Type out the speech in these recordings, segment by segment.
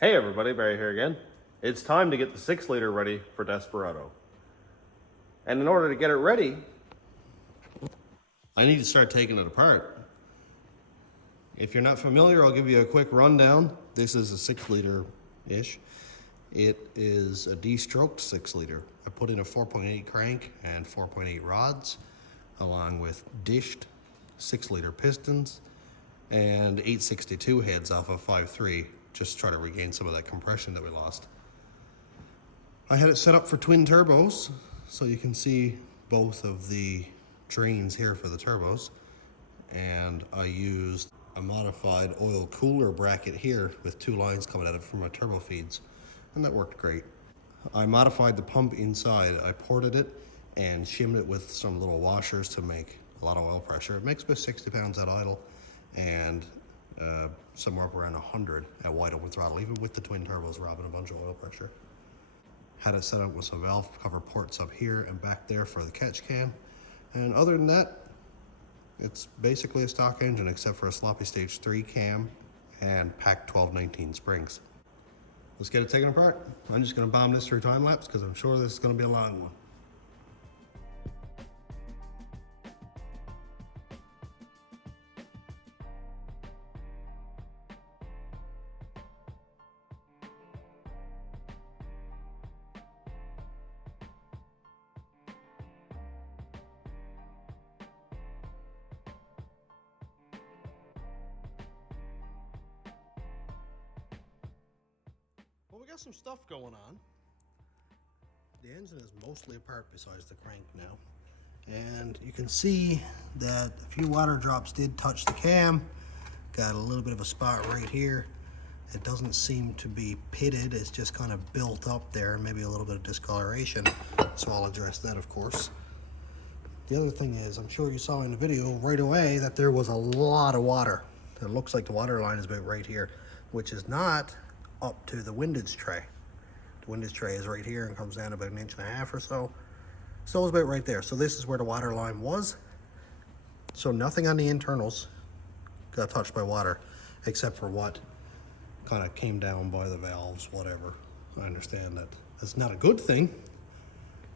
Hey everybody, Barry here again. It's time to get the 6 liter ready for Desperado. And in order to get it ready, I need to start taking it apart. If you're not familiar, I'll give you a quick rundown. This is a 6 liter-ish. It is a de-stroked 6 liter. I put in a 4.8 crank and 4.8 rods, along with dished 6 liter pistons and 862 heads off of 5.3. Just try to regain some of that compression that we lost. I had it set up for twin turbos, so you can see both of the drains here for the turbos. And I used a modified oil cooler bracket here with 2 lines coming at it from my turbo feeds, and that worked great. I modified the pump inside. I ported it and shimmed it with some little washers to make a lot of oil pressure. It makes about 60 pounds at idle and somewhere up around 100 at wide open throttle, even with the twin turbos robbing a bunch of oil pressure. Had it set up with some valve cover ports up here and back there for the catch can. And other than that, it's basically a stock engine except for a sloppy stage 3 cam and packed 1219 springs. Let's get it taken apart. I'm just gonna bomb this through time lapse because I'm sure this is gonna be a long one. Well, we got some stuff going on. The engine is mostly apart besides the crank now. And you can see that a few water drops did touch the cam. Got a little bit of a spot right here. It doesn't seem to be pitted, it's just kind of built up there, maybe a little bit of discoloration. So I'll address that, of course. The other thing is, I'm sure you saw in the video right away that there was a lot of water. It looks like the water line is about right here, which is not up to the windage tray. The windage tray is right here and comes down about 1.5 inches or so. So it's about right there. So this is where the water line was. So nothing on the internals got touched by water, except for what kind of came down by the valves, whatever. I understand that that's not a good thing,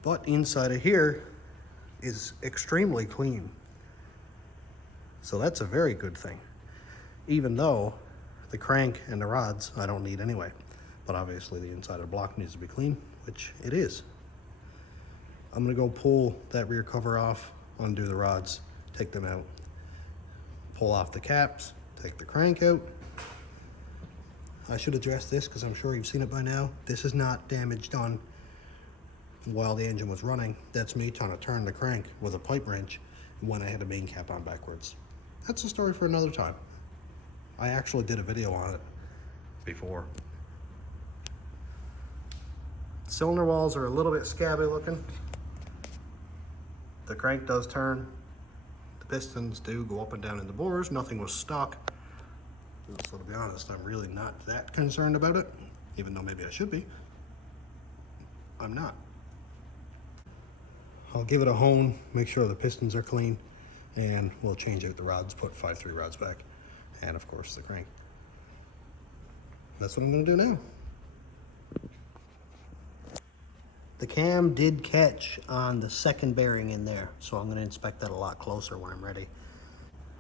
but inside of here is extremely clean. So that's a very good thing, even though the crank and the rods I don't need anyway. But obviously the inside of the block needs to be clean, which it is. I'm gonna go pull that rear cover off, undo the rods, take them out, pull off the caps, take the crank out. I should address this because I'm sure you've seen it by now. This is not damage done while the engine was running. That's me trying to turn the crank with a pipe wrench when I had the main cap on backwards. That's a story for another time. I actually did a video on it before. Cylinder walls are a little bit scabby looking. The crank does turn. The pistons do go up and down in the bores. Nothing was stuck. So to be honest, I'm really not that concerned about it, even though maybe I should be. I'm not. I'll give it a hone, make sure the pistons are clean, and we'll change out the rods, put 5.3 rods back, and of course the crank. That's what I'm gonna do now. The cam did catch on the second bearing in there, so I'm gonna inspect that a lot closer when I'm ready.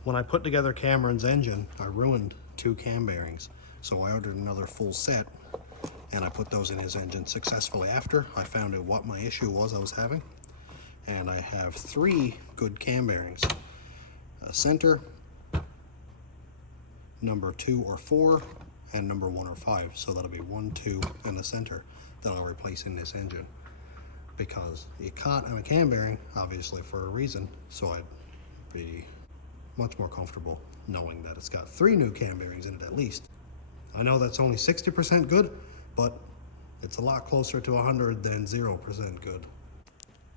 When I put together Cameron's engine, I ruined 2 cam bearings, so I ordered another full set, and I put those in his engine successfully after I found out what my issue was I was having. And I have 3 good cam bearings. A center, number 2 or 4, and number 1 or 5. So that'll be 1, 2, and the center that I'll replace in this engine. Because it caught on a cam bearing, obviously for a reason, so I'd be much more comfortable knowing that it's got 3 new cam bearings in it at least. I know that's only 60% good, but it's a lot closer to 100 than 0% good.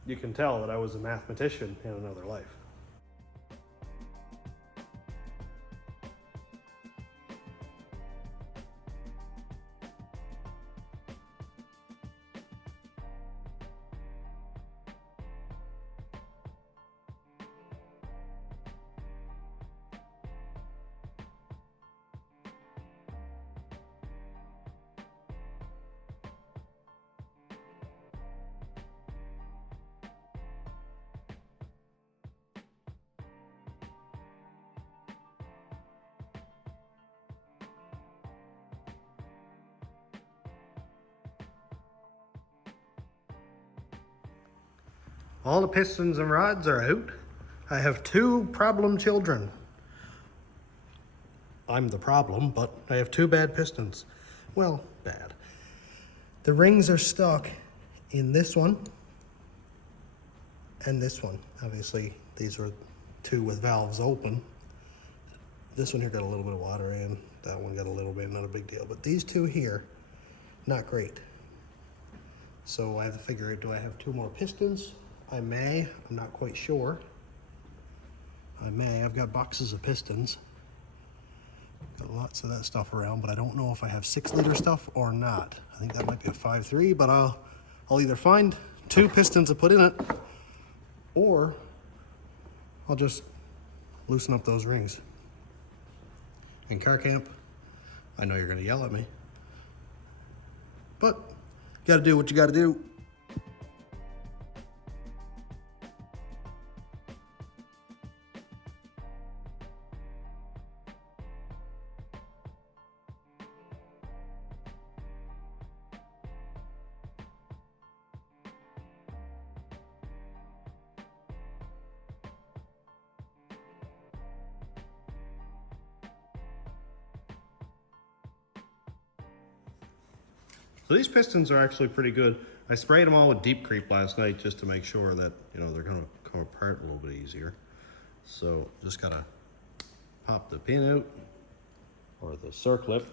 You can tell that I was a mathematician in another life. All the pistons and rods are out. I have 2 problem children. I'm the problem, but I have 2 bad pistons. Well, bad. The rings are stuck in this one and this one. Obviously, these were 2 with valves open. This one here got a little bit of water in. That one got a little bit, not a big deal. But these 2 here, not great. So I have to figure out, do I have 2 more pistons? I may, I'm not quite sure. I may, I've got boxes of pistons. Got lots of that stuff around, but I don't know if I have 6-liter stuff or not. I think that might be a 5.3, but I'll either find 2 pistons to put in it, or I'll just loosen up those rings. In car camp, I know you're gonna yell at me, but you gotta do what you gotta do. So these pistons are actually pretty good. I sprayed them all with Deep Creep last night just to make sure that, you know, they're gonna come apart a little bit easier. So just gotta pop the pin out, or the circlip.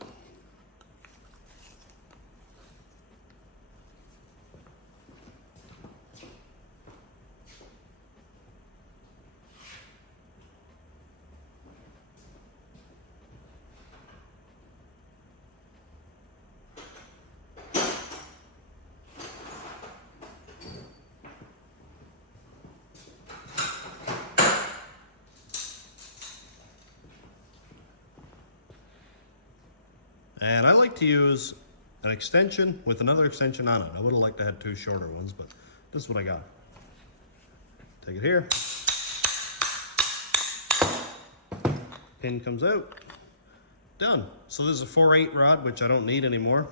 And I like to use an extension with another extension on it. I would have liked to have 2 shorter ones, but this is what I got. Take it here. Pin comes out. Done. So this is a 4/8 rod, which I don't need anymore.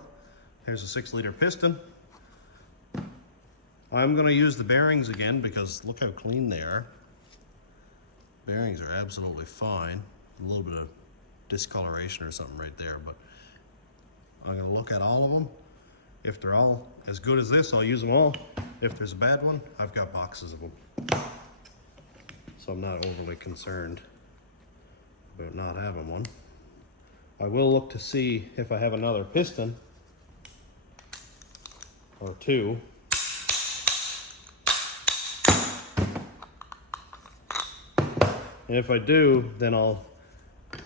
Here's a 6-liter piston. I'm gonna use the bearings again because look how clean they are. Bearings are absolutely fine. A little bit of discoloration or something right there, but I'm gonna look at all of them. If they're all as good as this, I'll use them all. If there's a bad one, I've got boxes of them. So I'm not overly concerned about not having one. I will look to see if I have another piston or 2. And if I do, then I'll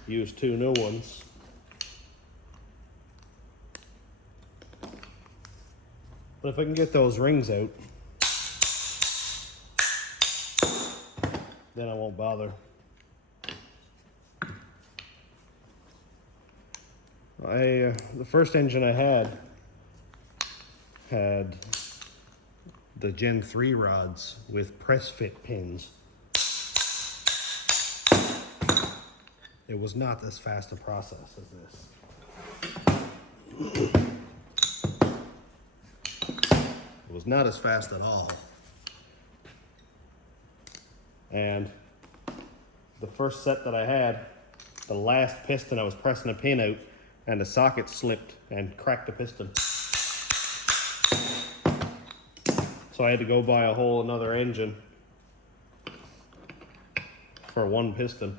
use 2 new ones. But if I can get those rings out, then I won't bother. The first engine I had the Gen 3 rods with press fit pins. It was not as fast a process as this. It was not as fast at all. And the first set that I had, the last piston, I was pressing a pin out and the socket slipped and cracked the piston. So I had to go buy a whole another engine for 1 piston.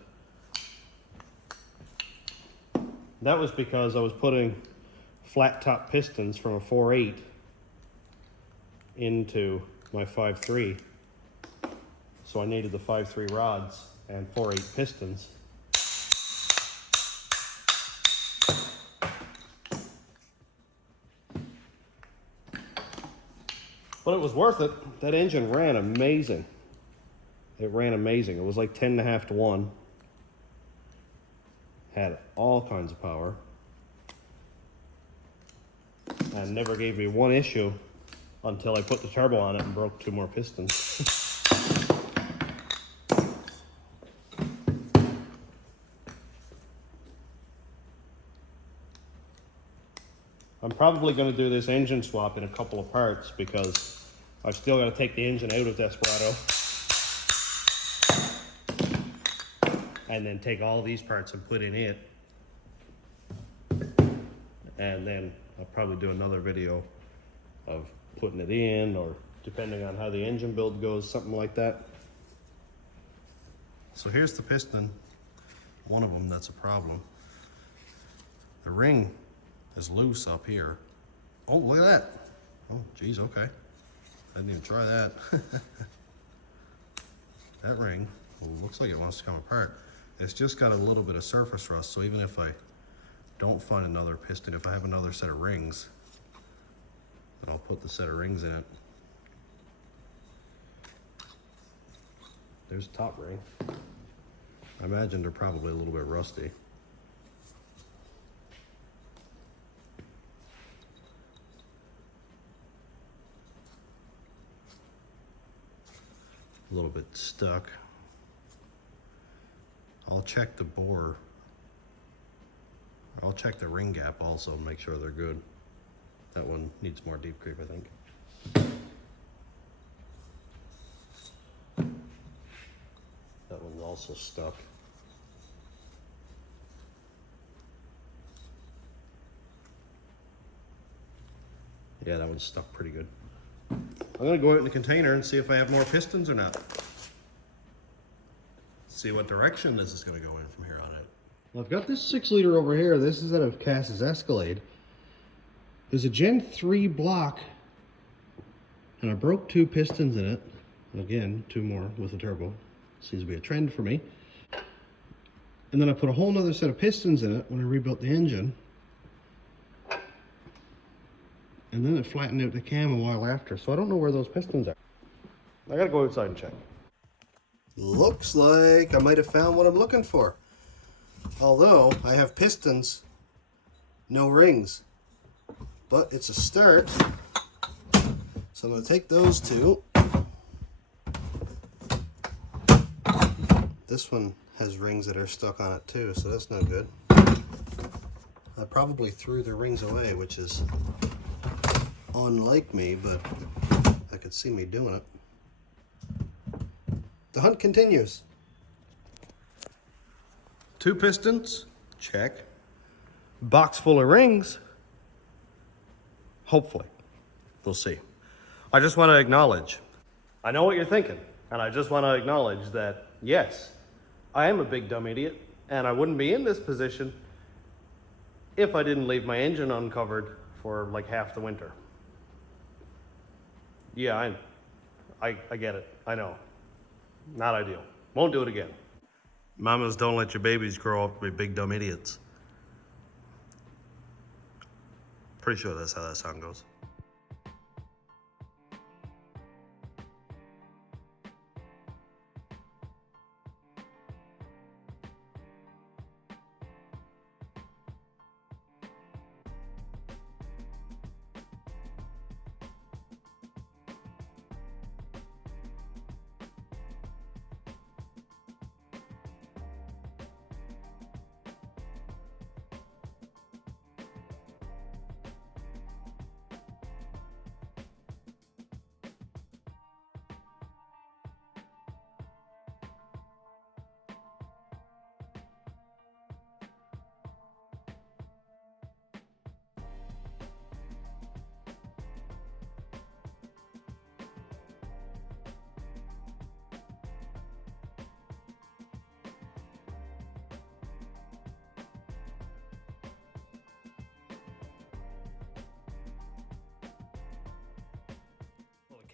That was because I was putting flat top pistons from a 4/8 into my 5.3. So I needed the 5.3 rods and 4/8 pistons. But it was worth it. That engine ran amazing. It ran amazing. It was like 10.5 to 1. Had all kinds of power. And never gave me 1 issue until I put the turbo on it and broke 2 more pistons. I'm probably going to do this engine swap in a couple of parts because I've still got to take the engine out of Desperado. And then take all these parts and put in it. And then I'll probably do another video of putting it in, or depending on how the engine build goes, something like that. So here's the piston, one of them that's a problem. The ring is loose up here. Oh, look at that. Oh, geez, okay. I didn't even try that. That ring, well, looks like it wants to come apart. It's just got a little bit of surface rust, so even if I don't find another piston, if I have another set of rings, then I'll put the set of rings in it. There's the top ring. I imagine they're probably a little bit rusty. A little bit stuck. I'll check the bore. I'll check the ring gap also and make sure they're good. That one needs more deep creep, I think. That one's also stuck. Yeah, that one's stuck pretty good. I'm gonna go out in the container and see if I have more pistons or not. See what direction this is gonna go in from here on out. Well, I've got this 6-liter over here. This is out of Cass's Escalade. There's a Gen 3 block, and I broke 2 pistons in it. Again, 2 more with a turbo. Seems to be a trend for me. And then I put a whole nother set of pistons in it when I rebuilt the engine. And then it flattened out the cam a while after, so I don't know where those pistons are. I gotta go outside and check. Looks like I might have found what I'm looking for. Although I have pistons, no rings. But it's a start. So I'm gonna take those 2. This one has rings that are stuck on it too, so that's no good. I probably threw the rings away, which is unlike me, but I could see me doing it. The hunt continues. 2 pistons, check. Box full of rings, hopefully. We'll see. I just want to acknowledge, I know what you're thinking, and I just want to acknowledge that, yes, I am a big dumb idiot, and I wouldn't be in this position if I didn't leave my engine uncovered for like half the winter. Yeah, I get it. I know. Not ideal. Won't do it again. Mamas, don't let your babies grow up to be big dumb idiots. Pretty sure that's how that song goes.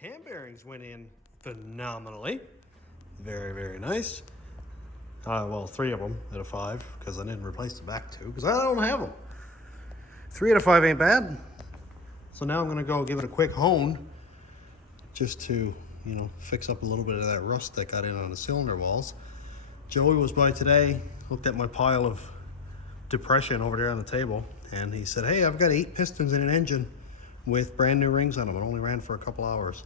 Cam bearings went in phenomenally. Very, very nice. Well, 3 of them out of 5, because I didn't replace the back 2, because I don't have them. 3 out of 5 ain't bad. So now I'm gonna go give it a quick hone, just to, you know, fix up a little bit of that rust that got in on the cylinder walls. Joey was by today, looked at my pile of depression over there on the table, and he said, hey, I've got 8 pistons in an engine with brand new rings on them. It only ran for a couple hours.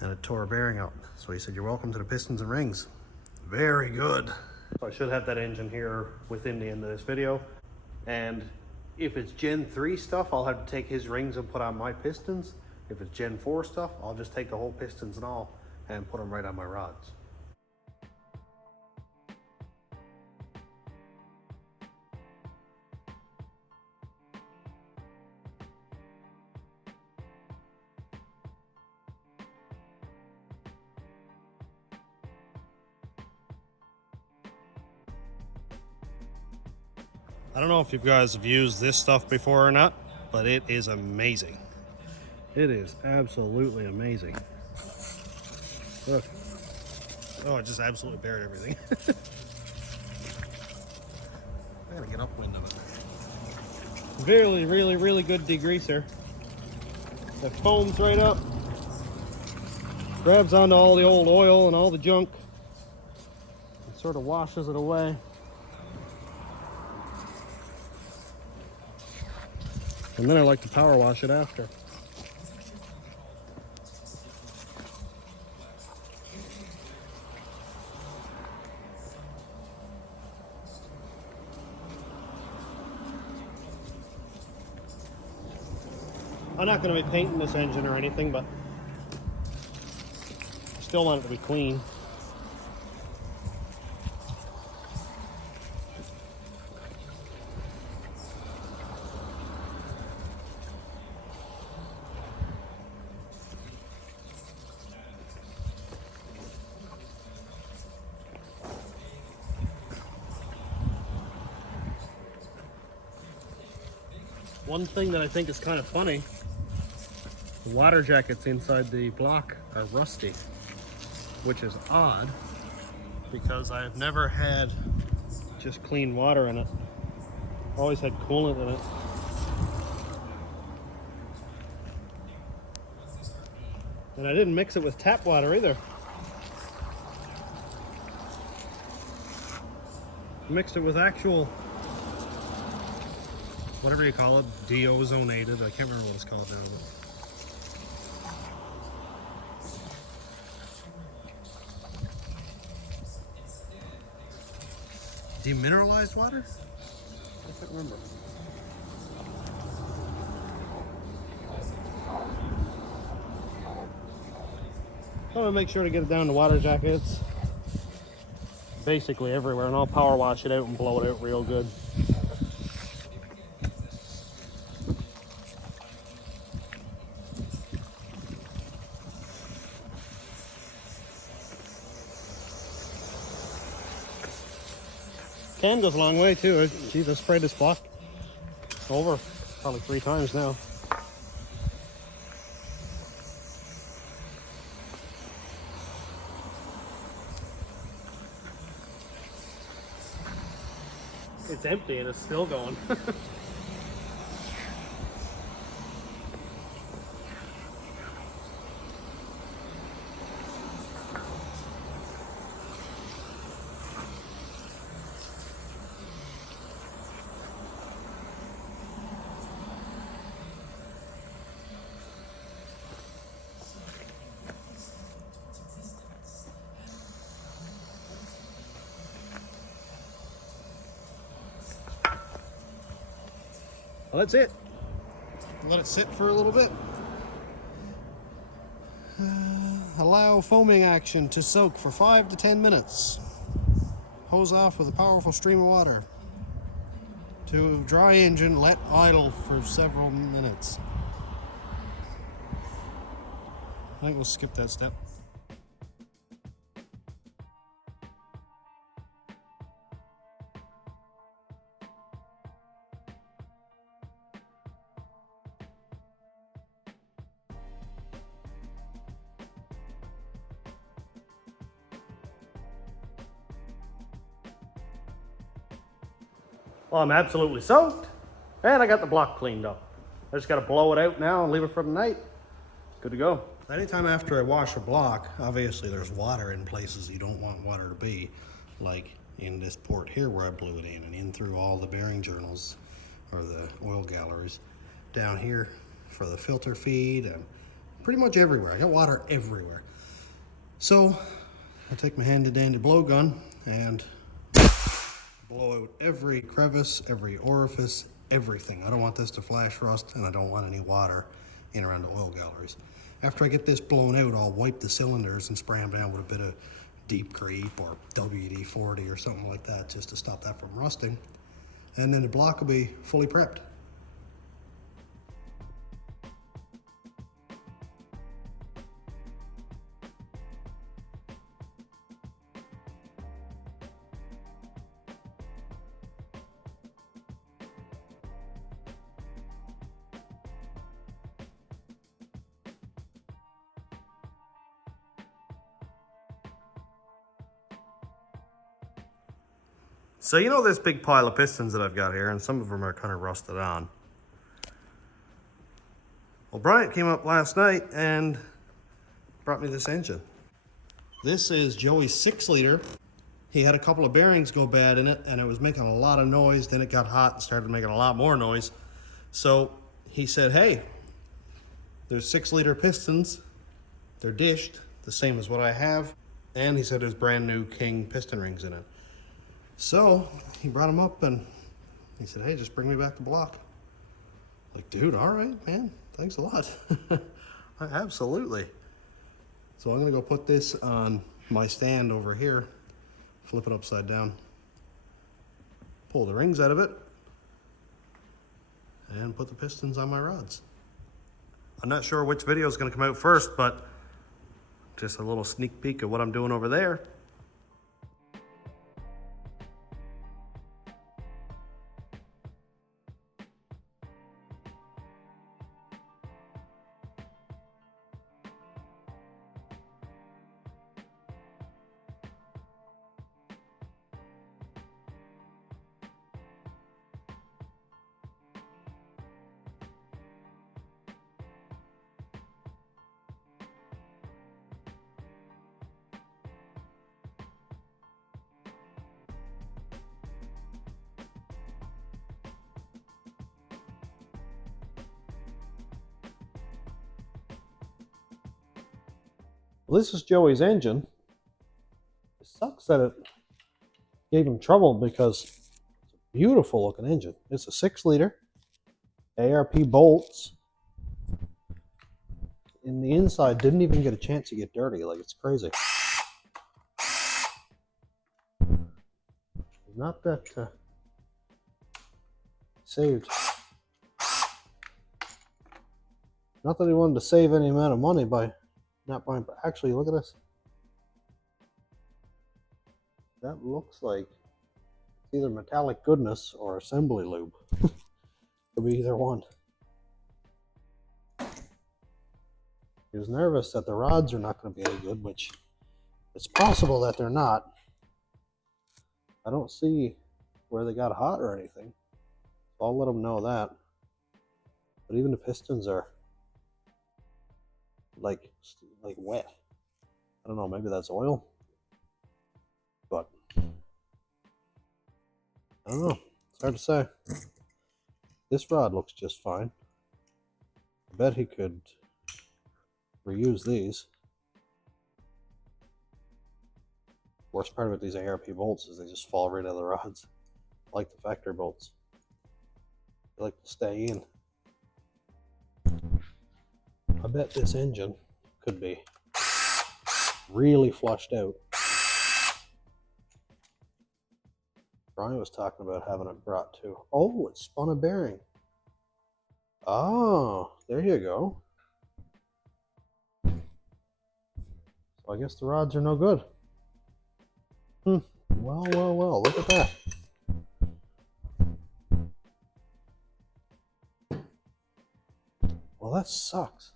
And it tore a bearing out. So he said, you're welcome to the pistons and rings. Very good. So I should have that engine here within the end of this video. And if it's Gen 3 stuff, I'll have to take his rings and put on my pistons. If it's Gen 4 stuff, I'll just take the whole pistons and all and put them right on my rods. I don't know if you guys have used this stuff before or not, but it is amazing. It is absolutely amazing. Look. Oh, it just absolutely buried everything. I gotta get upwind of it. Really good degreaser. It foams right up. Grabs onto all the old oil and all the junk. It sort of washes it away. And then I like to power wash it after. I'm not going to be painting this engine or anything, but I still want it to be clean. One thing that I think is kind of funny, the water jackets inside the block are rusty, which is odd because I've never had just clean water in it. Always had coolant in it. And I didn't mix it with tap water either. I mixed it with actual, whatever you call it, deozonated. I can't remember what it's called now. But demineralized water? I can't remember. I'm gonna make sure to get it down to water jackets. Basically everywhere, and I'll power wash it out and blow it out real good. Can goes a long way too. Geez, I've sprayed this block over probably 3 times now. It's empty and it's still going. Well, that's it. Let it sit for a little bit. Allow foaming action to soak for 5 to 10 minutes. Hose off with a powerful stream of water. To dry engine, let idle for several minutes. I think we'll skip that step. Well, I'm absolutely soaked, and I got the block cleaned up. I just got to blow it out now and leave it for the night. Good to go. Anytime after I wash a block, obviously there's water in places you don't want water to be, like in this port here where I blew it in, and in through all the bearing journals or the oil galleries, down here for the filter feed, and pretty much everywhere. I got water everywhere. So I take my handy dandy blowgun and blow out every crevice, every orifice, everything. I don't want this to flash rust, and I don't want any water in around the oil galleries. After I get this blown out, I'll wipe the cylinders and spray them down with a bit of deep creep or WD-40 or something like that, just to stop that from rusting. And then the block will be fully prepped. So you know this big pile of pistons that I've got here, and some of them are kind of rusted on. Well, Bryant came up last night and brought me this engine. This is Joey's 6-liter. He had a couple of bearings go bad in it, and it was making a lot of noise. Then it got hot and started making a lot more noise. So he said, hey, there's 6-liter pistons. They're dished, the same as what I have. And he said there's brand new King piston rings in it. So he brought them up and he said, hey, just bring me back the block. Like, dude, all right, man. Thanks a lot. Absolutely. So I'm gonna go put this on my stand over here, flip it upside down, pull the rings out of it, and put the pistons on my rods. I'm not sure which video is gonna come out first, but just a little sneak peek of what I'm doing over there. Well, this is Joey's engine. It sucks that it gave him trouble because it's a beautiful looking engine. It's a 6-liter, ARP bolts. And the inside didn't even get a chance to get dirty. Like, it's crazy. Not that saved. Not that he wanted to save any amount of money by not buying, but actually, look at this. That looks like either metallic goodness or assembly lube. Could be either one. He was nervous that the rods are not going to be any good, which it's possible that they're not. I don't see where they got hot or anything. I'll let him know that. But even the pistons are like wet. I don't know, maybe that's oil. But I don't know. It's hard to say. This rod looks just fine. I bet he could reuse these. Worst part about these ARP bolts is they just fall right out of the rods. Like the factory bolts. They like to stay in. I bet this engine could be really flushed out. Brian was talking about having it brought to. Oh, it spun a bearing. Oh, there you go. So I guess the rods are no good. Well, look at that. Well, that sucks.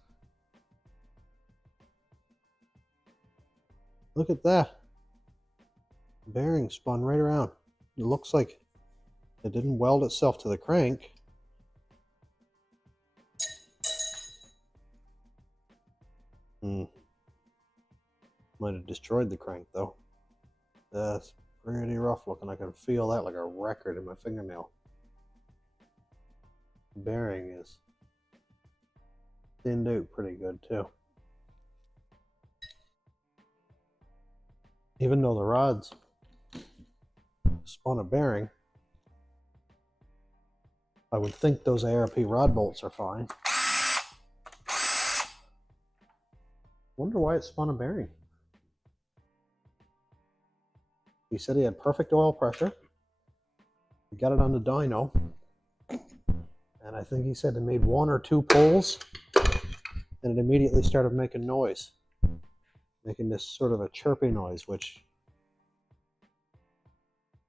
Look at that. The bearing spun right around. It looks like it didn't weld itself to the crank. Might have destroyed the crank though. That's pretty rough looking. I can feel that like a record in my fingernail. The bearing is thinned out pretty good too. Even though the rods spun a bearing, I would think those ARP rod bolts are fine. Wonder why it spun a bearing. He said he had perfect oil pressure. He got it on the dyno. And I think he said it made 1 or 2 pulls and it immediately started making noise. Making this sort of a chirping noise, which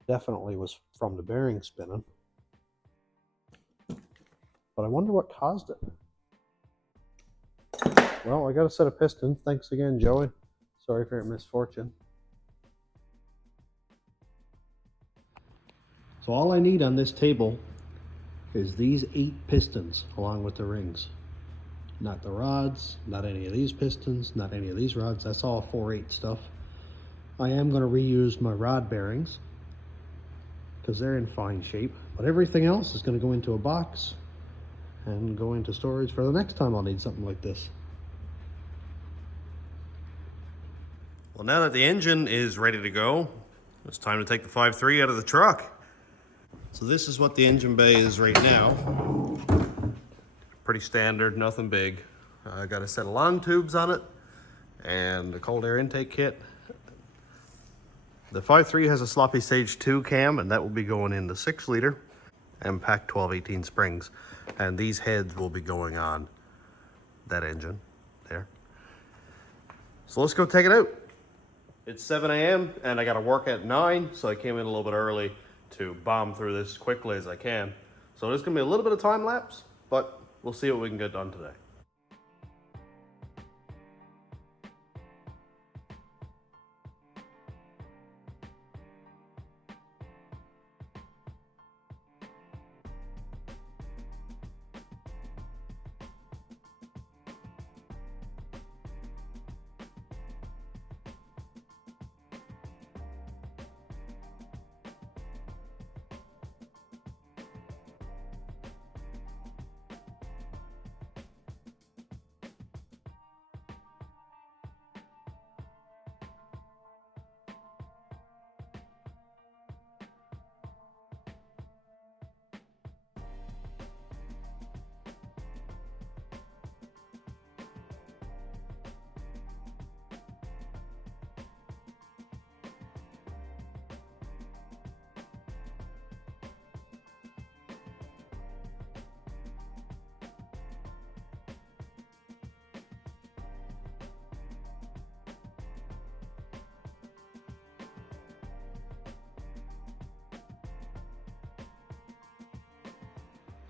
definitely was from the bearing spinning. But I wonder what caused it. Well, I got a set of pistons. Thanks again, Joey. Sorry for your misfortune. So all I need on this table is these 8 pistons along with the rings. Not the rods, not any of these pistons, not any of these rods. That's all 4/8 stuff. I am going to reuse my rod bearings because they're in fine shape. But everything else is going to go into a box and go into storage for the next time I'll need something like this. Well, now that the engine is ready to go, it's time to take the 5.3 out of the truck. So this is what the engine bay is right now. Pretty standard, nothing big. I got a set of long tubes on it and a cold air intake kit. The 5.3 has a sloppy stage 2 cam, and that will be going in the 6-liter and pack 12/18 springs. And these heads will be going on that engine there. So let's go take it out. It's 7 a.m. and I got to work at 9, so I came in a little bit early to bomb through this as quickly as I can. So there's going to be a little bit of time lapse, but we'll see what we can get done today.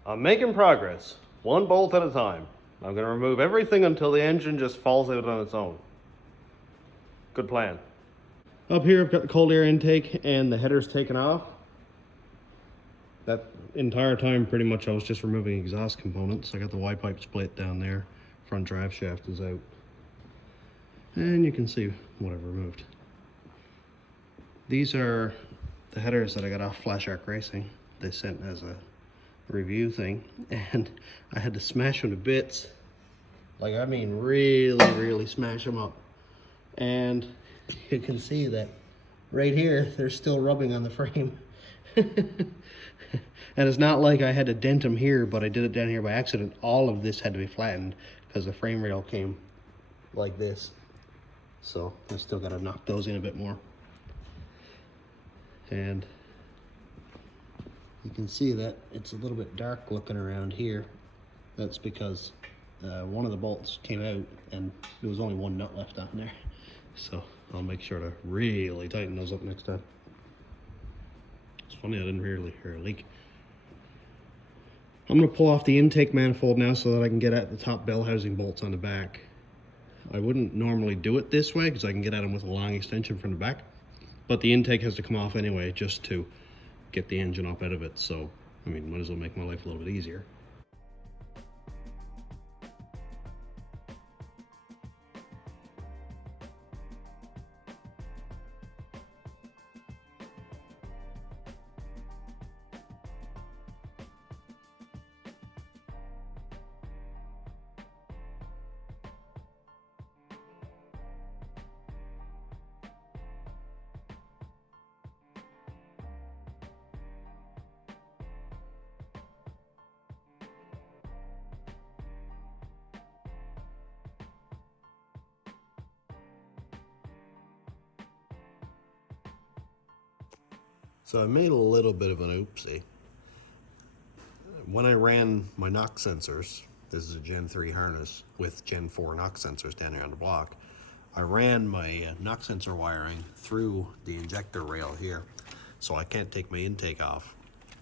I'm making progress, 1 bolt at a time. I'm going to remove everything until the engine just falls out on its own. Good plan. Up here I've got the cold air intake and the headers taken off. That entire time pretty much I was just removing exhaust components. I got the Y-pipe split down there. Front drive shaft is out. And you can see what I've removed. These are the headers that I got off Flash Arc Racing. They sent as a review thing, and I had to smash them to bits. Like, I mean, really smash them up. And you can see that right here, they're still rubbing on the frame. And it's not like I had to dent them here, but I did it down here by accident. All of this had to be flattened because the frame rail came like this. So I still got to knock those in a bit more. And you can see that it's a little bit dark looking around here. That's because one of the bolts came out and there was only 1 nut left on there. So I'll make sure to really tighten those up next time. It's funny, I didn't really hear a leak. I'm going to pull off the intake manifold now so that I can get at the top bell housing bolts on the back. I wouldn't normally do it this way because I can get at them with a long extension from the back, but the intake has to come off anyway just to get the engine up out of it. So, I mean, might as well make my life a little bit easier. So I made a little bit of an oopsie. When I ran my knock sensors, this is a Gen 3 harness with Gen 4 knock sensors down here on the block, I ran my knock sensor wiring through the injector rail here, so I can't take my intake off.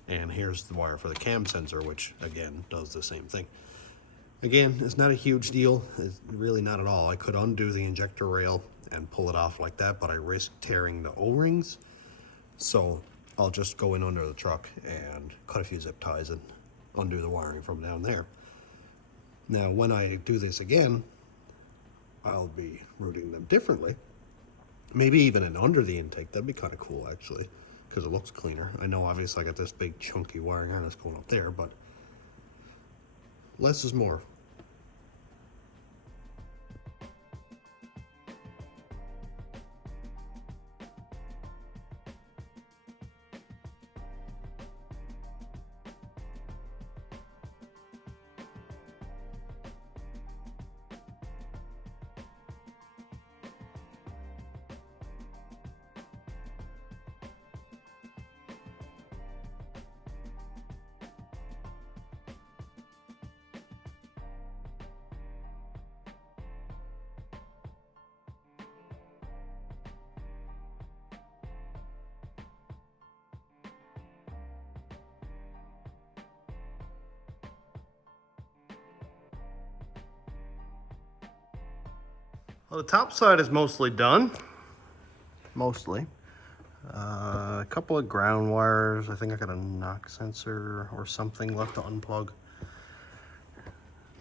And here's the wire for the cam sensor, which again does the same thing. Again, it's not a huge deal, it's really not at all. I could undo the injector rail and pull it off like that, but I risk tearing the O-rings. So I'll just go in under the truck and cut a few zip ties and undo the wiring from down there. Now, when I do this again, I'll be routing them differently. Maybe even in under the intake. That'd be kind of cool, actually, because it looks cleaner. I know, obviously, I got this big chunky wiring harness going up there, but less is more. Well, the top side is mostly done. Mostly. A couple of ground wires. I think I got a knock sensor or something left to unplug.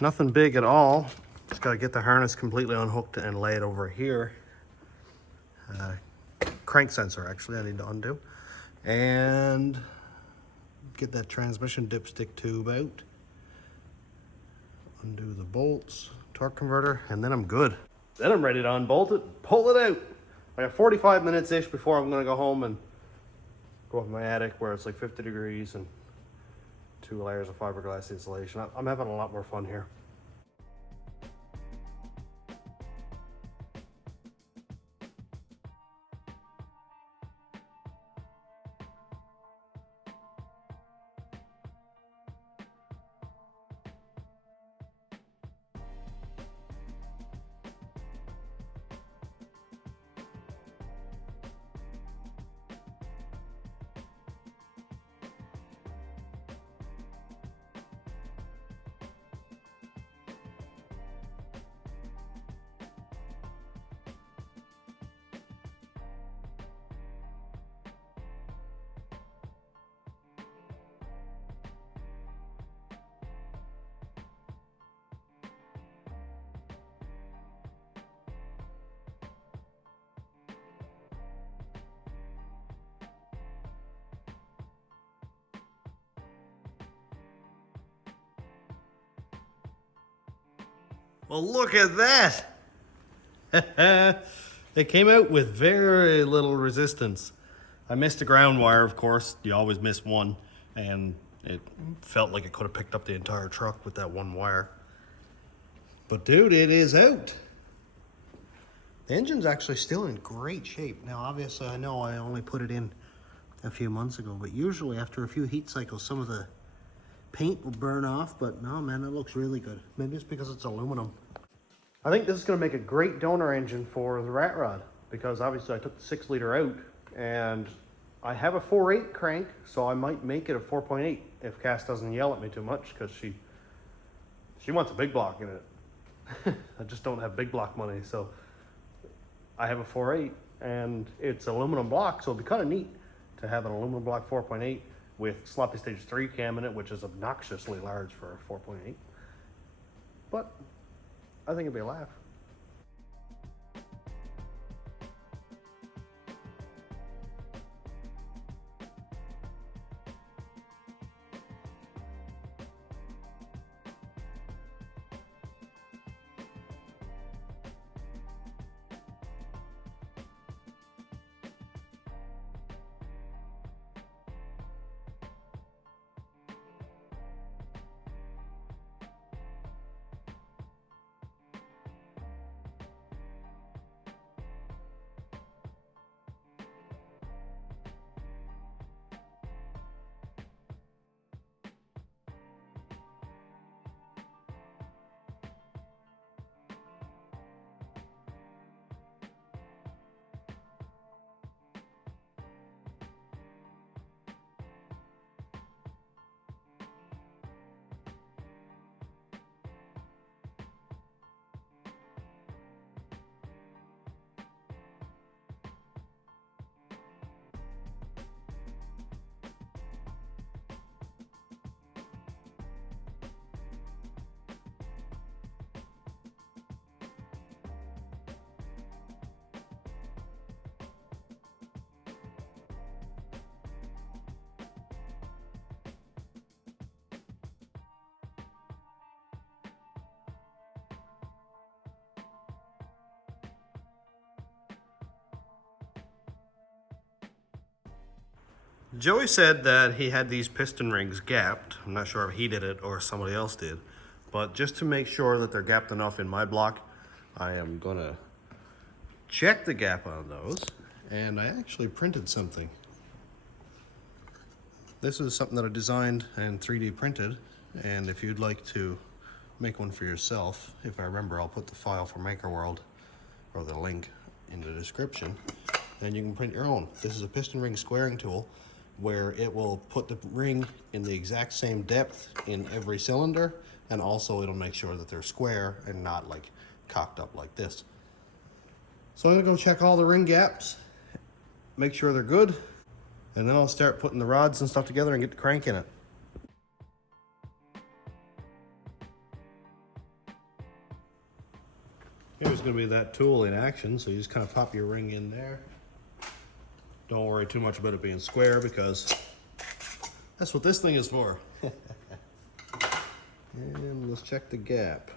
Nothing big at all. Just got to get the harness completely unhooked and lay it over here. Crank sensor, actually, I need to undo. And get that transmission dipstick tube out. Undo the bolts, torque converter, and then I'm good. Then I'm ready to unbolt it, pull it out. I got 45 minutes-ish before I'm gonna go home and go up in my attic where it's like 50 degrees and 2 layers of fiberglass insulation. I'm having a lot more fun here. Well, look at that. It came out with very little resistance. I missed a ground wire, of course. You always miss one. And it felt like it could have picked up the entire truck with that one wire. But dude, it is out. The engine's actually still in great shape. Now, obviously, I know I only put it in a few months ago, but usually after a few heat cycles, some of the paint will burn off, but no, man, it looks really good. Maybe it's because it's aluminum. I think this is going to make a great donor engine for the rat rod, because obviously I took the 6 liter out and I have a 4.8 crank, so I might make it a 4.8 if Cass doesn't yell at me too much, because she wants a big block in it. I just don't have big block money, so I have a 4.8 and it's aluminum block, so it'd be kind of neat to have an aluminum block 4.8 with sloppy stage 3 cam in it, which is obnoxiously large for a 4.8. But I think it'd be a laugh. Joey said that he had these piston rings gapped. I'm not sure if he did it or somebody else did, but just to make sure that they're gapped enough in my block, I am gonna check the gap on those. And I actually printed something. This is something that I designed and 3D printed, and if you'd like to make one for yourself, if I remember, I'll put the file for MakerWorld or the link in the description, and you can print your own. This is a piston ring squaring tool where it will put the ring in the exact same depth in every cylinder, and also it'll make sure that they're square and not like cocked up like this. So I'm gonna go check all the ring gaps, make sure they're good, and then I'll start putting the rods and stuff together and get the crank in it. Here's gonna be that tool in action, so you just kind of pop your ring in there. Don't worry too much about it being square because that's what this thing is for. And let's check the gap.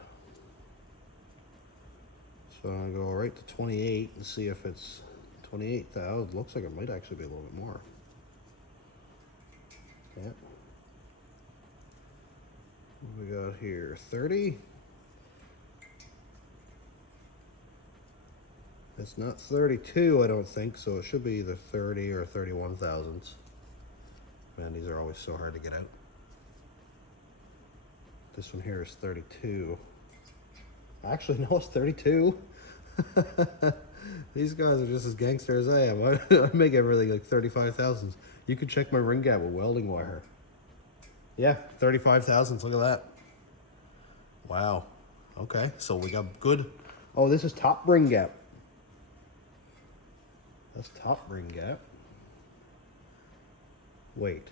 So I'm gonna go right to 28 and see if it's 28,000. Looks like it might actually be a little bit more. Yeah. What we got here? 30. It's not 32, I don't think, so it should be either 30 or 31 thousandths. Man, these are always so hard to get out. This one here is 32. Actually, no, it's 32. These guys are just as gangster as I am. I make everything like 35 thousandths. You can check my ring gap with welding wire. Yeah, 35 thousandths, look at that. Wow. Okay, so we got good. Oh, this is top ring gap. That's top ring gap. Wait.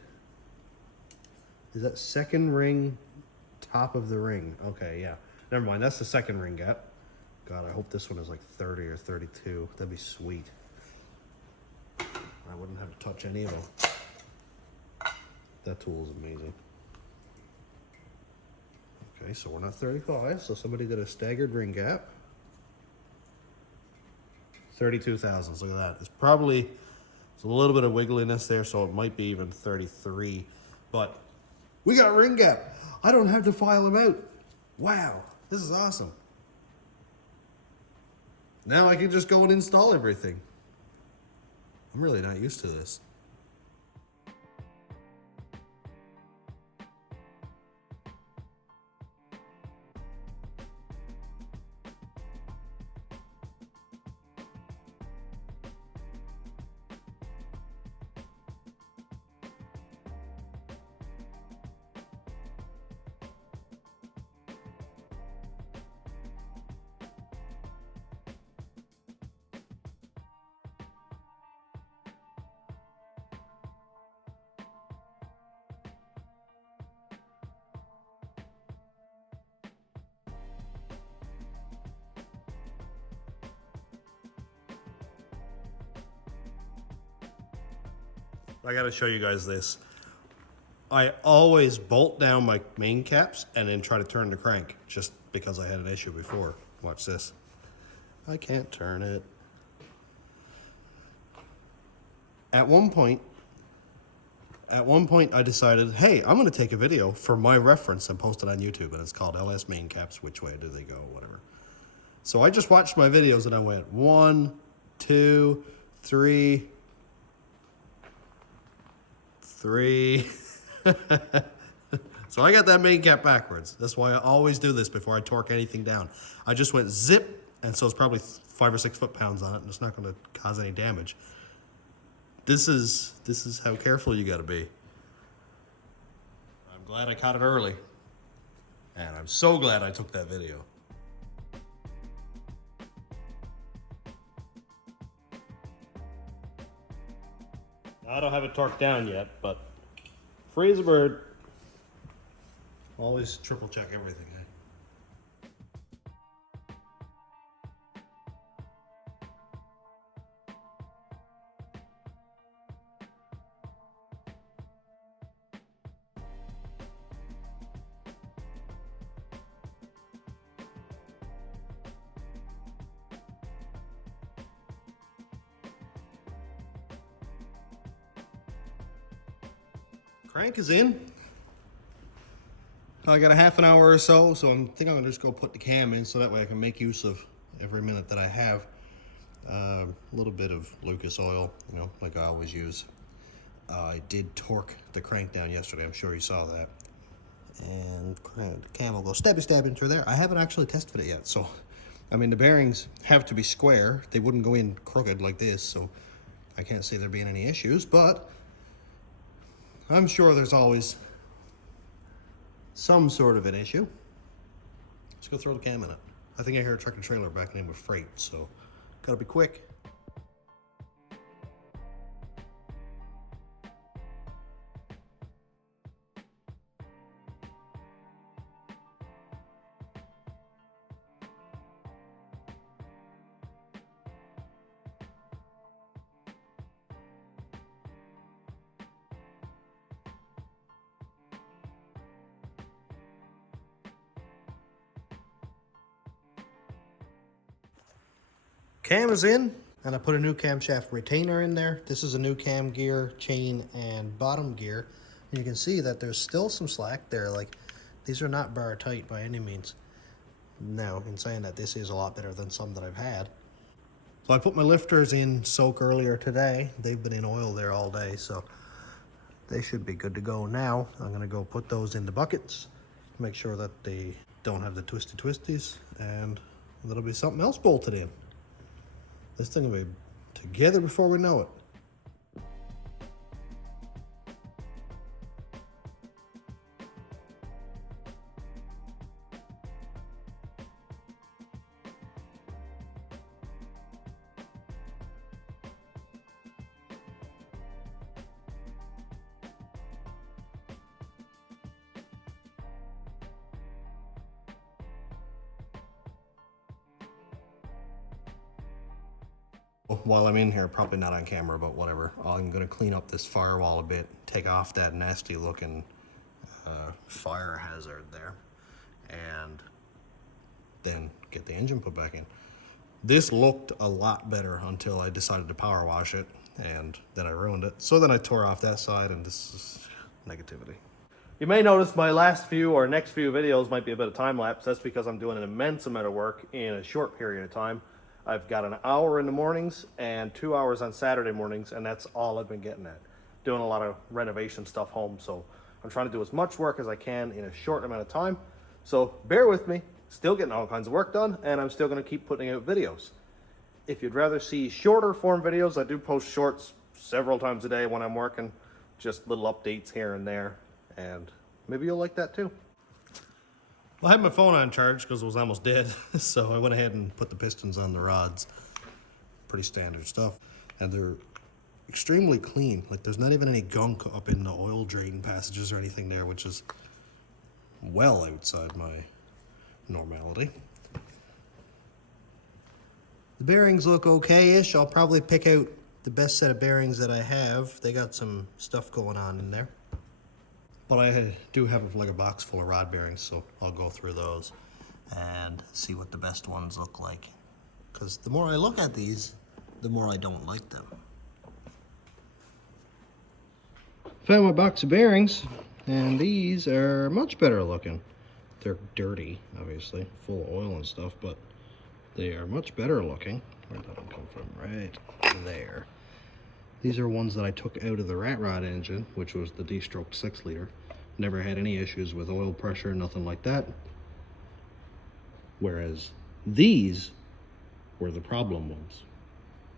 Is that second ring, top of the ring? Okay, yeah. Never mind, that's the second ring gap. God, I hope this one is like 30 or 32. That'd be sweet. I wouldn't have to touch any of them. That tool is amazing. Okay, so we're not 35, so somebody did a staggered ring gap. 32 thousandths, look at that. It's probably, there's a little bit of wiggliness there, so it might be even 33. But we got a ring gap. I don't have to file them out. Wow, this is awesome. Now I can just go and install everything. I'm really not used to this. I gotta show you guys this. I always bolt down my main caps and then try to turn the crank, just because I had an issue before. Watch this. I can't turn it. At one point I decided, hey, I'm gonna take a video for my reference and post it on YouTube, and it's called LS Main Caps, Which Way Do They Go, whatever. So I just watched my videos and I went 1, 2, 3. So I got that main cap backwards. That's why I always do this before I torque anything down. I just went zip, and so it's probably 5 or 6 foot-pounds on it, and it's not going to cause any damage. This is how careful you got to be. I'm glad I caught it early, and I'm so glad I took that video. I don't have it torqued down yet, but free as a bird. Always triple check everything, eh? Crank is in. I got a half an hour or so, so I think I'm gonna just go put the cam in so that way I can make use of every minute that I have. A little bit of Lucas oil, you know, like I always use. I did torque the crank down yesterday, I'm sure you saw that. And the cam will go stabbing through there. I haven't actually tested it yet, so I mean the bearings have to be square. They wouldn't go in crooked like this, so I can't say there being any issues, but I'm sure there's always some sort of an issue. Let's go throw the cam in it. I think I hear a truck and trailer backing in with freight, so gotta be quick. Cam is in, and I put a new camshaft retainer in there. This is a new cam gear, chain, and bottom gear. And you can see that there's still some slack there. Like, these are not bar tight by any means. Now, in saying that, this is a lot better than some that I've had. So I put my lifters in soak earlier today. They've been in oil there all day, so they should be good to go now. I'm gonna go put those in the buckets, make sure that they don't have the twisty twisties, and there'll be something else bolted in. This thing will be together before we know it. While I'm in here, probably not on camera, but whatever, I'm gonna clean up this firewall a bit, take off that nasty looking fire hazard there, and then get the engine put back in. This looked a lot better until I decided to power wash it, and then I ruined it. So then I tore off that side, and this is negativity. You may notice my last few or next few videos might be a bit of time lapse. That's because I'm doing an immense amount of work in a short period of time. I've got an hour in the mornings and 2 hours on Saturday mornings, and that's all I've been getting at. Doing a lot of renovation stuff home, so I'm trying to do as much work as I can in a short amount of time. So bear with me, still getting all kinds of work done, and I'm still gonna keep putting out videos. If you'd rather see shorter form videos, I do post shorts several times a day when I'm working, just little updates here and there, and maybe you'll like that too. Well, I had my phone on charge because it was almost dead, so I went ahead and put the pistons on the rods. Pretty standard stuff. And they're extremely clean. Like, there's not even any gunk up in the oil drain passages or anything there, which is well outside my normality. The bearings look okay-ish. I'll probably pick out the best set of bearings that I have. They got some stuff going on in there. But I do have like a box full of rod bearings, so I'll go through those and see what the best ones look like. Because the more I look at these, the more I don't like them. Found my box of bearings, and these are much better looking. They're dirty, obviously, full of oil and stuff, but they are much better looking. Where'd that one come from? Right there. These are ones that I took out of the rat rod engine, which was the D-stroke 6-liter. Never had any issues with oil pressure, nothing like that. Whereas these were the problem ones.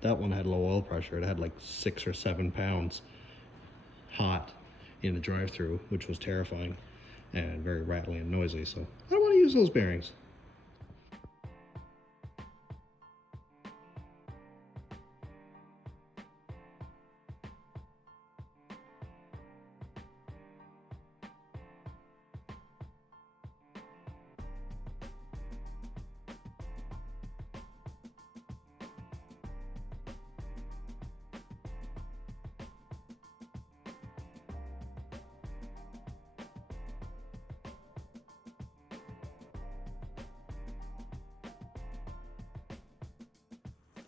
That one had low oil pressure. It had like 6 or 7 pounds hot in the drive-through, which was terrifying and very rattly and noisy. So I don't want to use those bearings.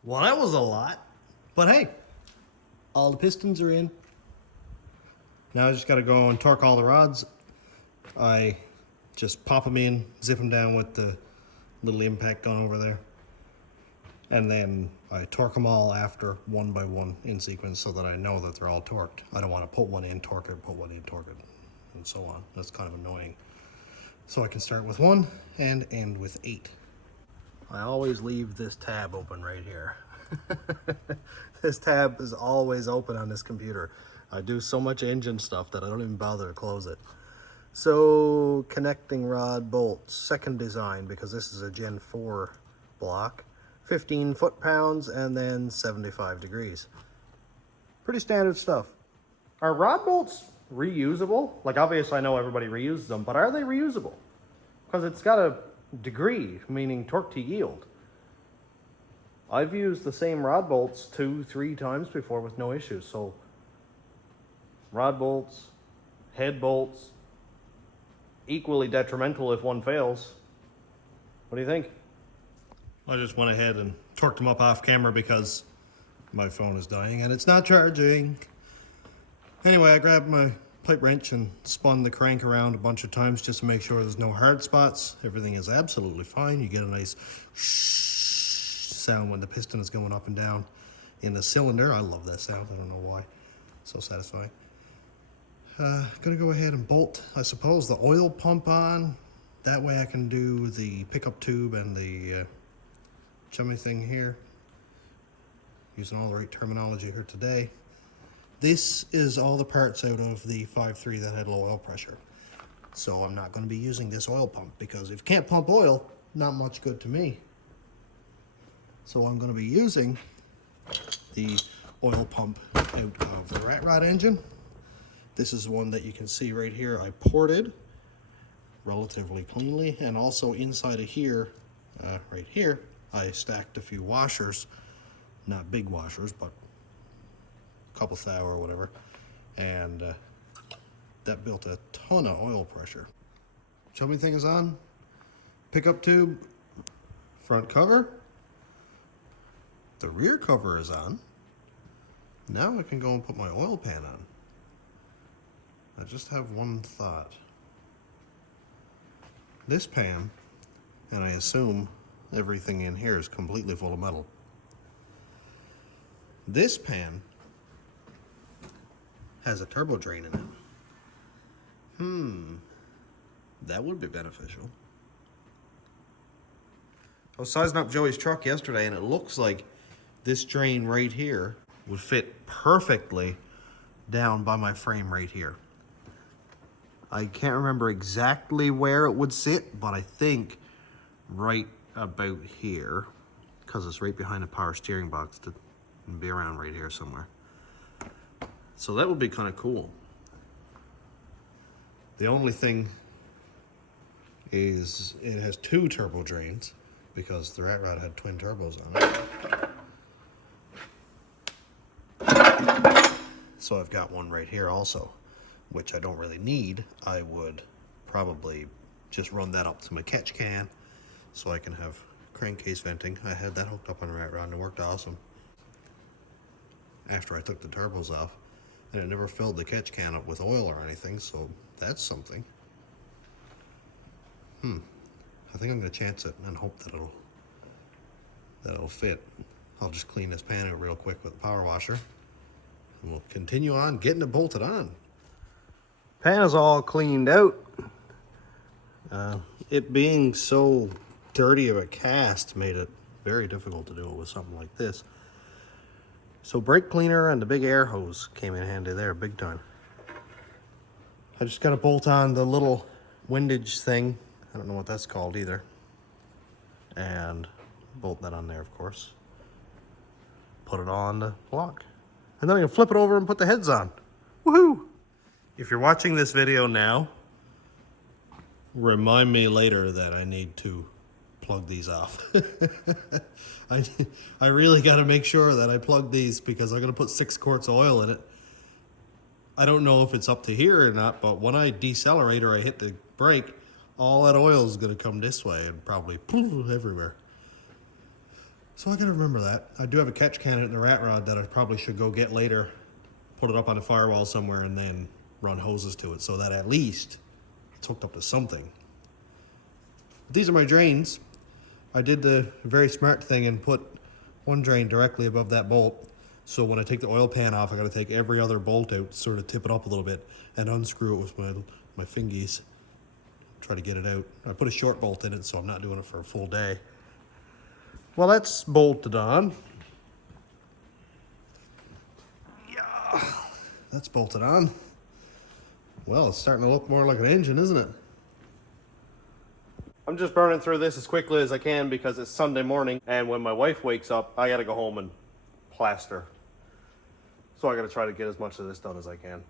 Well, that was a lot, but hey, all the pistons are in. Now I just got to go and torque all the rods. I just pop them in, zip them down with the little impact gun over there. And then I torque them all after one by one in sequence so that I know that they're all torqued. I don't want to put one in, torque it, put one in, torque it, and so on. That's kind of annoying. So I can start with 1 and end with 8. I always leave this tab open right here. This tab is always open on this computer. I do so much engine stuff that I don't even bother to close it. So, connecting rod bolts, second design, because this is a Gen 4 block. 15 foot-pounds and then 75 degrees. Pretty standard stuff. Are rod bolts reusable? Like, obviously I know everybody reuses them, but are they reusable? Because it's got a degree, meaning torque to yield. I've used the same rod bolts 2-3 times before with no issues. So rod bolts, head bolts, equally detrimental if one fails. What do you think? I just went ahead and torqued them up off camera because my phone is dying and it's not charging. Anyway, I grabbed my pipe wrench and spun the crank around a bunch of times just to make sure there's no hard spots. Everything is absolutely fine. You get a nice sound when the piston is going up and down in the cylinder. I love that sound. I don't know why. So satisfying. Gonna go ahead and bolt, I suppose, the oil pump on. That way I can do the pickup tube and the chummy thing here. Using all the right terminology here today. This is all the parts out of the 5.3 that had low oil pressure. So I'm not going to be using this oil pump because if you can't pump oil, not much good to me. So I'm going to be using the oil pump out of the rat rod engine. This is one that you can see right here. I ported relatively cleanly, and also inside of here, right here, I stacked a few washers, not big washers, but a couple thou or whatever, and that built a ton of oil pressure. Chummy thing is on, pickup tube, front cover, the rear cover is on. Now I can go and put my oil pan on. I just have one thought. This pan, and I assume everything in here is completely full of metal. This pan has a turbo drain in it. That would be beneficial. I was sizing up Joey's truck yesterday and it looks like this drain right here would fit perfectly down by my frame right here. I can't remember exactly where it would sit, but I think right about here, because it's right behind the power steering box, to be around right here somewhere. So that would be kind of cool. The only thing is it has 2 turbo drains because the rat rod had twin turbos on it. So I've got one right here also, which I don't really need. I would probably just run that up to my catch can so I can have crankcase venting. I had that hooked up on the rat rod and it worked awesome after I took the turbos off, and it never filled the catch can up with oil or anything, so that's something. I think I'm gonna chance it and hope that it'll fit. I'll just clean this pan out real quick with a power washer and we'll continue on getting it bolted on. Pan is all cleaned out. It being so dirty of a cast made it very difficult to do it with something like this. So brake cleaner and the big air hose came in handy there big time. I just got to bolt on the little windage thing. I don't know what that's called either. And bolt that on there, of course. Put it on the block. And then I can flip it over and put the heads on. Woohoo! If you're watching this video now, remind me later that I need to plug these off. I really got to make sure that I plug these because I'm going to put 6 quarts of oil in it. I don't know if it's up to here or not, but when I decelerate or I hit the brake, all that oil is going to come this way and probably poof everywhere. So I got to remember that. I do have a catch can in the rat rod that I probably should go get later, put it up on the firewall somewhere, and then run hoses to it so that at least it's hooked up to something. These are my drains. I did the very smart thing and put one drain directly above that bolt. So when I take the oil pan off, I gotta take every other bolt out, sort of tip it up a little bit and unscrew it with my fingies. Try to get it out. I put a short bolt in it, so I'm not doing it for a full day. Well, that's bolted on. Yeah, that's bolted on. Well, it's starting to look more like an engine, isn't it? I'm just burning through this as quickly as I can because it's Sunday morning, and when my wife wakes up, I gotta go home and plaster. So I gotta try to get as much of this done as I can.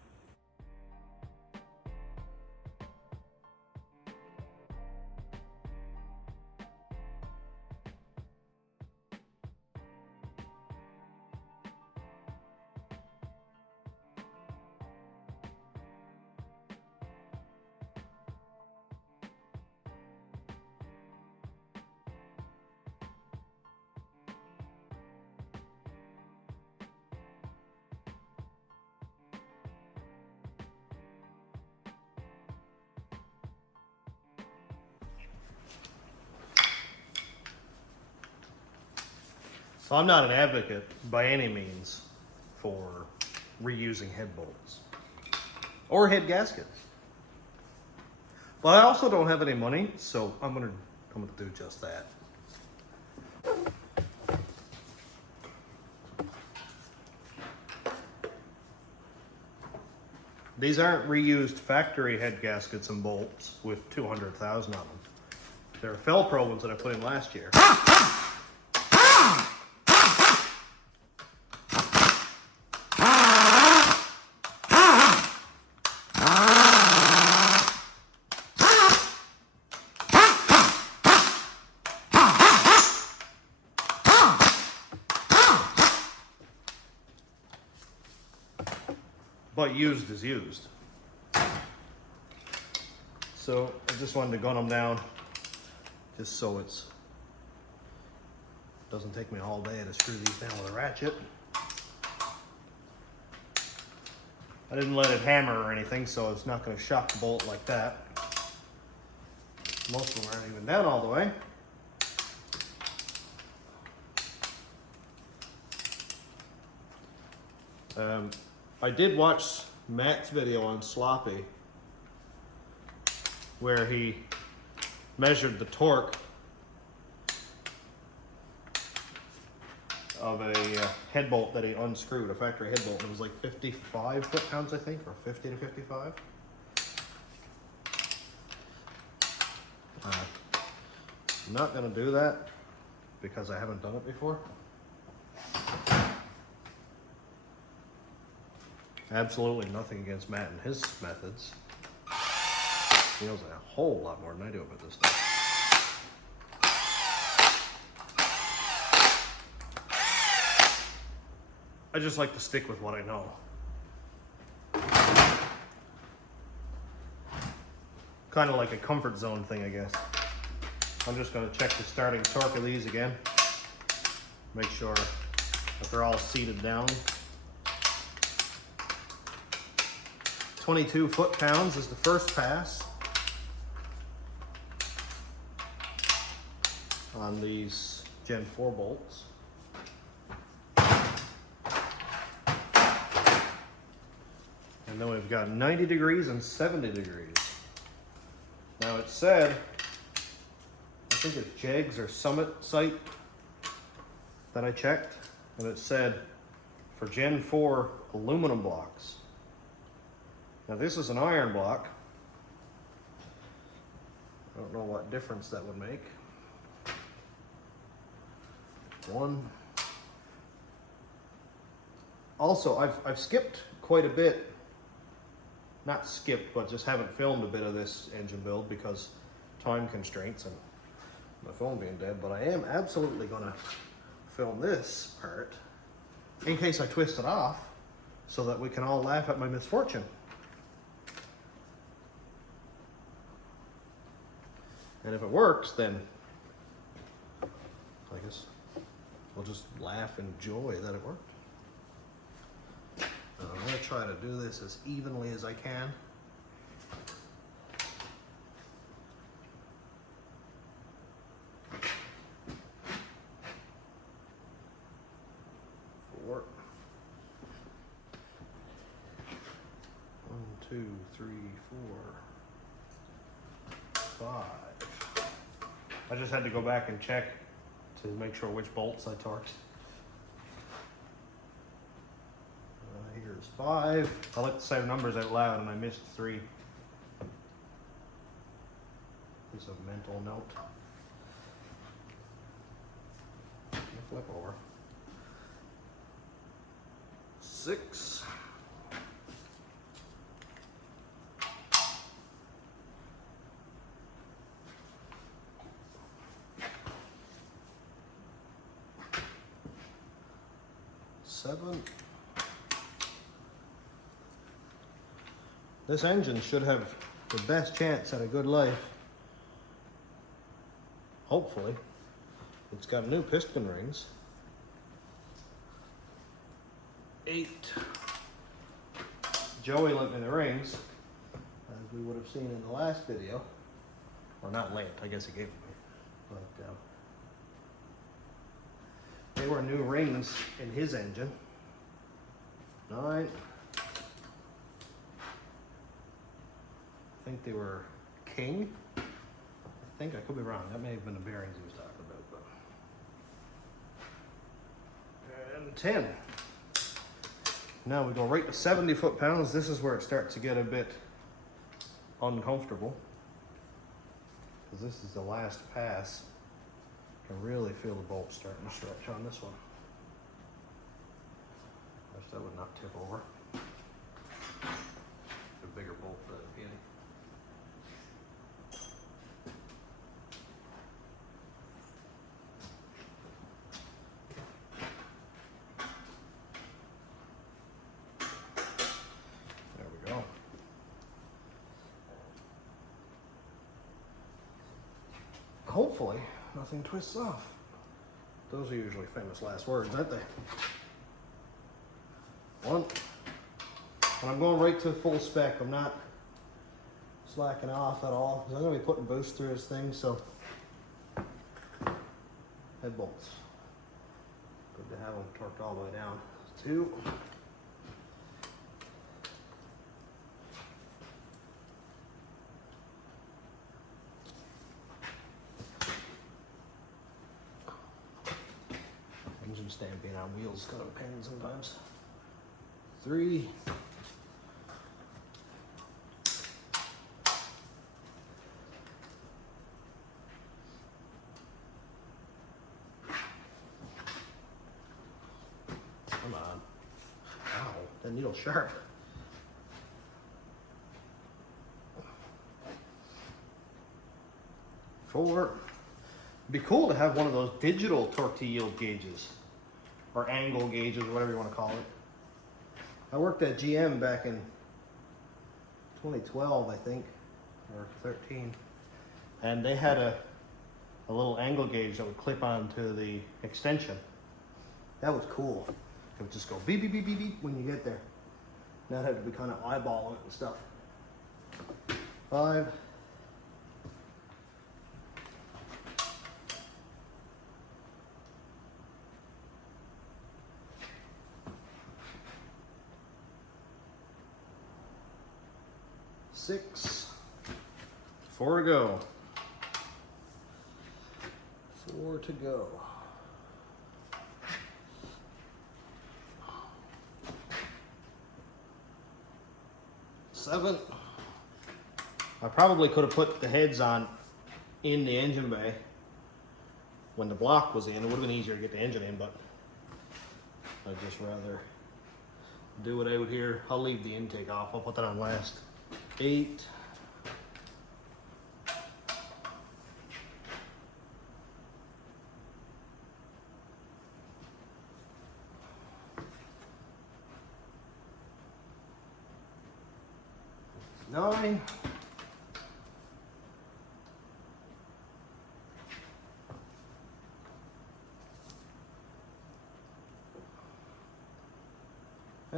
So I'm not an advocate by any means for reusing head bolts or head gaskets. But I also don't have any money, so I'm gonna do just that. These aren't reused factory head gaskets and bolts with 200,000 on them. They're Felpro ones that I put in last year. But used is used. So I just wanted to gun them down just so it's doesn't take me all day to screw these down with a ratchet. I didn't let it hammer or anything, so it's not going to shock the bolt like that. Most of them aren't even down all the way. I did watch Matt's video on Sloppy where he measured the torque of a head bolt that he unscrewed, a factory head bolt. It was like 55 foot-pounds, I think, or 50 to 55. I'm not going to do that because I haven't done it before. Absolutely nothing against Matt and his methods. He knows a whole lot more than I do about this stuff. I just like to stick with what I know. Kind of like a comfort zone thing, I guess. I'm just going to check the starting torque of these again. Make sure that they're all seated down. 22 foot-pounds is the first pass on these Gen 4 bolts. And then we've got 90 degrees and 70 degrees. Now it said, I think it's Jegs or Summit site that I checked, and it said for Gen 4 aluminum blocks. Now this is an iron block. I don't know what difference that would make. One. Also, I've skipped quite a bit. Not skipped, but just haven't filmed a bit of this engine build because time constraints and my phone being dead. But I am absolutely gonna film this part in case I twist it off so that we can all laugh at my misfortune. And if it works, then I guess we'll just laugh and enjoy that it worked. I'm going to try to do this as evenly as I can. Four. 1, 2, 3, 4, 5. I just had to go back and check to make sure which bolts I torqued. Here's 5. I like to say numbers out loud and I missed 3. This is a mental note. Flip over. 6. 7. This engine should have the best chance at a good life. Hopefully. It's got new piston rings. 8. Joey lent me the rings, as we would have seen in the last video. Or not lent, I guess he gave them me. But they were new rings in his engine. 9. I think they were King. I think, I could be wrong. That may have been the bearings he was talking about. But. And 10. Now we go right to 70 foot-pounds. This is where it starts to get a bit uncomfortable, because this is the last pass. I can really feel the bolts starting to stretch on this one. Wish that would not tip over. A bigger bolt for the beginning. There we go. Hopefully nothing twists off. Those are usually famous last words, aren't they? 1. And I'm going right to full spec. I'm not slacking off at all, because I'm going to be putting boost through this thing, so head bolts. Good to have them torqued all the way down. 2. 'Engine stamping on wheels kind of a pain sometimes. 3. 'That needle's sharp. 4. It'd be cool to have one of those digital torque to yield gauges, or angle gauges, or whatever you want to call it. I worked at GM back in 2012, I think, or 13, and they had a little angle gauge that would clip onto the extension. That was cool. It would just go beep, beep, beep, beep, beep when you get there. Not have to be kind of eyeballing it and stuff. 5. 6. 4 to go. 4 to go. 7. I probably could have put the heads on in the engine bay when the block was in. It would have been easier to get the engine in, but I'd just rather do it out here. I'll leave the intake off. I'll put that on last. 8. 9.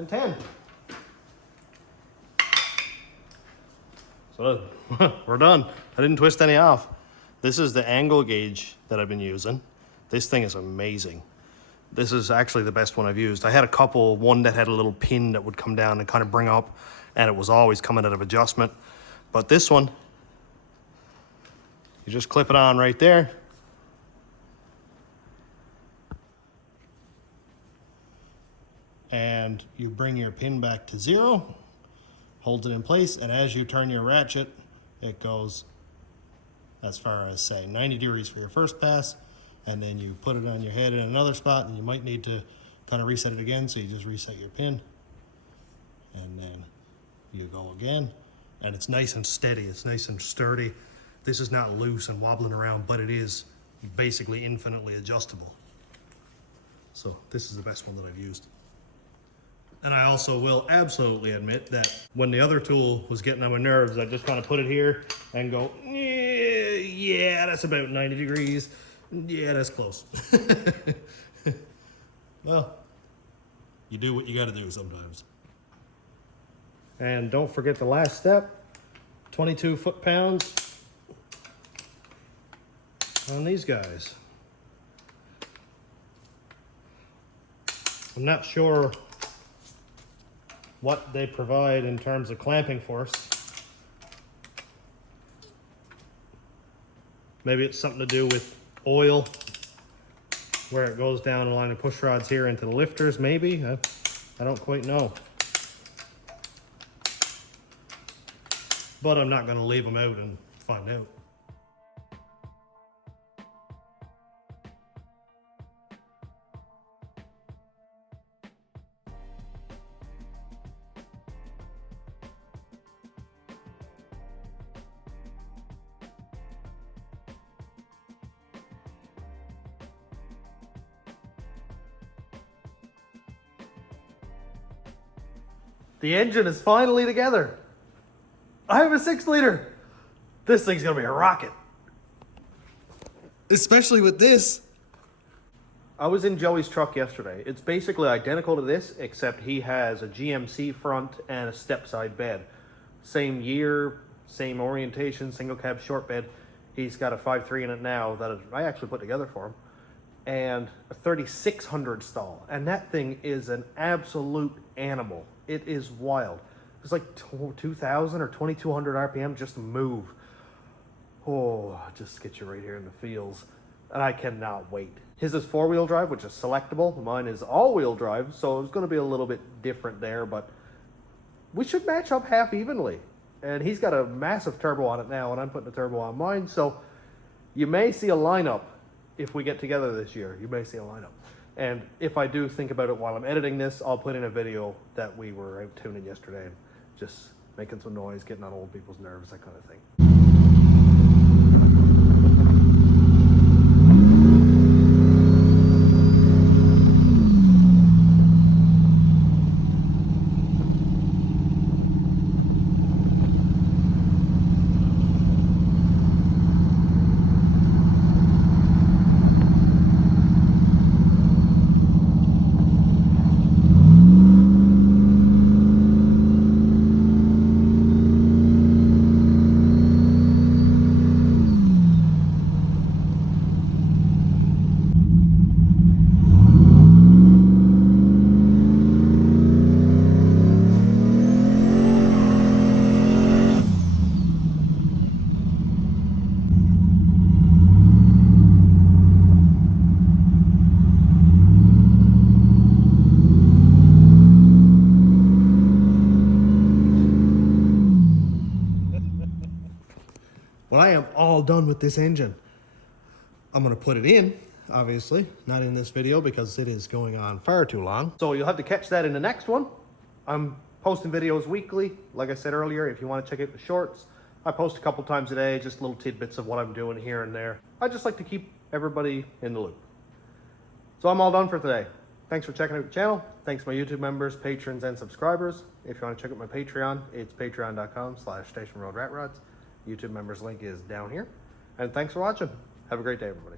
10. So we're done. I didn't twist any off. This is the angle gauge that I've been using. This thing is amazing. This is actually the best one I've used. I had a couple, one that had a little pin that would come down and kind of bring up, and it was always coming out of adjustment. But this one, you just clip it on right there. And you bring your pin back to 0, hold it in place, and as you turn your ratchet, it goes as far as, say, 90 degrees for your first pass, and then you put it on your head in another spot, and you might need to kind of reset it again, so you just reset your pin, and then you go again, and it's nice and steady, it's nice and sturdy. This is not loose and wobbling around, but it is basically infinitely adjustable. So this is the best one that I've used. And I also will absolutely admit that when the other tool was getting on my nerves, I just kind of put it here and go, yeah, that's about 90 degrees. Yeah, that's close. Well, you do what you got to do sometimes. And don't forget the last step, 22 foot-pounds on these guys. I'm not sure what they provide in terms of clamping force. Maybe it's something to do with oil, where it goes down along the push rods here into the lifters, maybe. I don't quite know. But I'm not going to leave them out and find out. The engine is finally together. I have a 6-liter. This thing's gonna be a rocket. Especially with this. I was in Joey's truck yesterday. It's basically identical to this, except he has a GMC front and a step side bed. Same year, same orientation, single cab short bed. He's got a 5.3 in it now that I actually put together for him. And a 3600 stall. And that thing is an absolute animal. It is wild. It's like 2,000 or 2,200 RPM just to move. Oh, just get you right here in the feels. And I cannot wait. His is 4-wheel drive, which is selectable. Mine is all-wheel drive, so it's going to be a little bit different there, but we should match up half evenly. And he's got a massive turbo on it now, and I'm putting a turbo on mine, so you may see a lineup if we get together this year. You may see a lineup. And if I do think about it while I'm editing this, I'll put in a video that we were out tuning yesterday and just making some noise, getting on old people's nerves, that kind of thing. Well, I am all done with this engine. I'm gonna put it in, obviously, not in this video because it is going on far too long. So you'll have to catch that in the next one. I'm posting videos weekly. Like I said earlier, if you want to check out the shorts, I post a couple times a day, just little tidbits of what I'm doing here and there. I just like to keep everybody in the loop. So I'm all done for today. Thanks for checking out the channel. Thanks to my YouTube members, patrons, and subscribers. If you want to check out my Patreon, it's patreon.com/stationroadratrods. YouTube members link is down here. And thanks for watching. Have a great day, everybody.